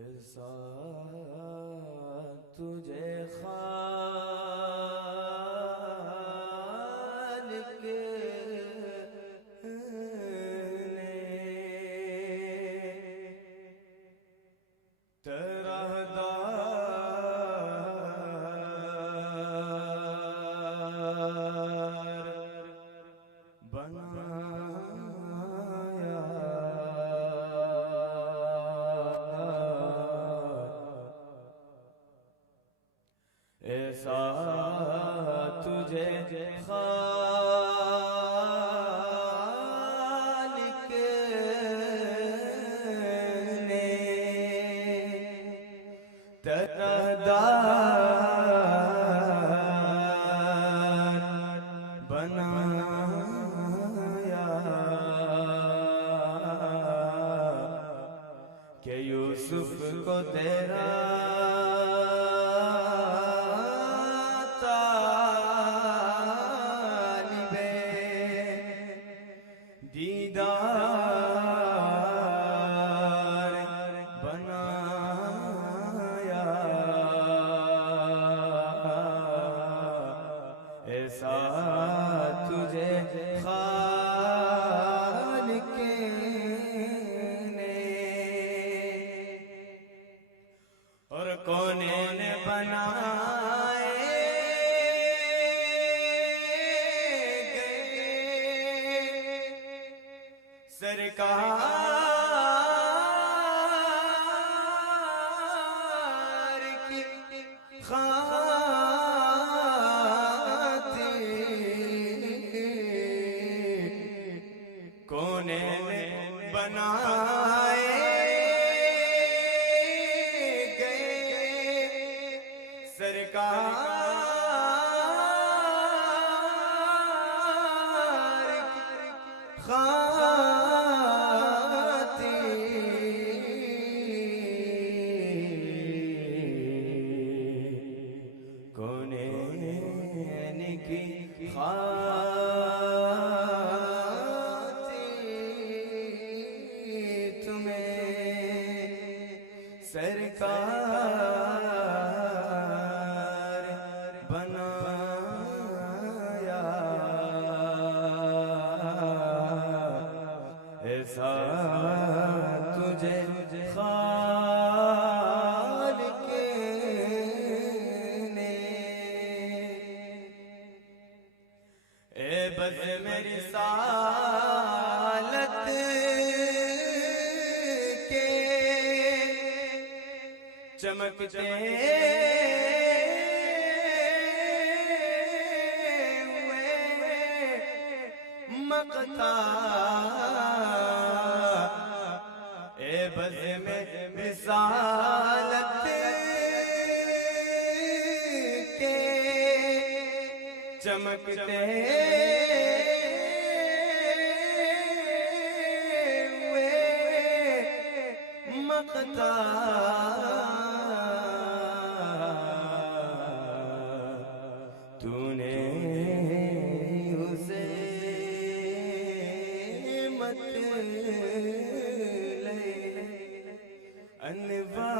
ایسا تجھے خالق نے طرح دار بنایا، ایسا تجھے خالق نے طرح دار بنایا کہ یوسف کو تیرا دیدار بنایا، ایسا تجھے خالق نے اور کونین بنائے سرکار کی خاطر کونین بنائے گئے سرکار کی کونین کی خاطر تمہیں سرکار بنایا، ایسا تجھے خالق نے اے بس میری رسالت کے چمکتے ہوئے مقطع، اے بس میں رسالت کے چمکتے ہوئے مقطع، تو نے اسے مت لے انوار